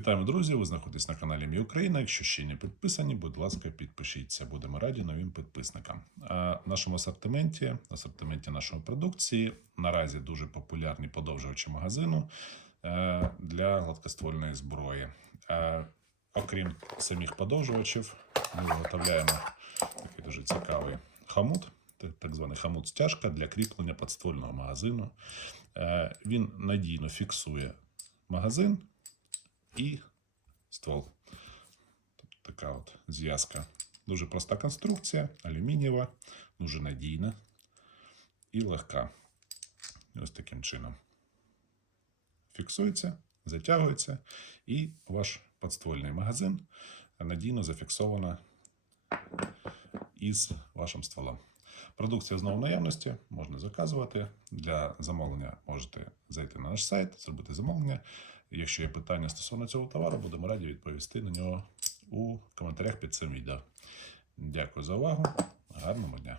Вітаємо, друзі! Ви знаходитесь на каналі Мій Україна. Якщо ще не підписані, будь ласка, підпишіться. Будемо раді новим підписникам. А нашому асортименті, асортименті нашої продукції, наразі дуже популярні подовжувачі магазину е, для гладкоствольної зброї. Е, Окрім самих подовжувачів, ми виготовляємо такий дуже цікавий хамут, так- так званий хамут стяжка для кріплення подствольного магазину. Е, Він надійно фіксує магазин і ствол. Така от зв'язка. Дуже проста конструкція, алюмінієва, дуже надійна і легка. Ось таким чином. Фіксується, затягується, і ваш подствольний магазин надійно зафіксовано із вашим стволом. Продукція знову наявності, можна заказувати. Для замовлення можете зайти на наш сайт, зробити замовлення. Якщо є питання стосовно цього товару, будемо раді відповісти на нього у коментарях під цим відео. Дякую за увагу. Гарного дня!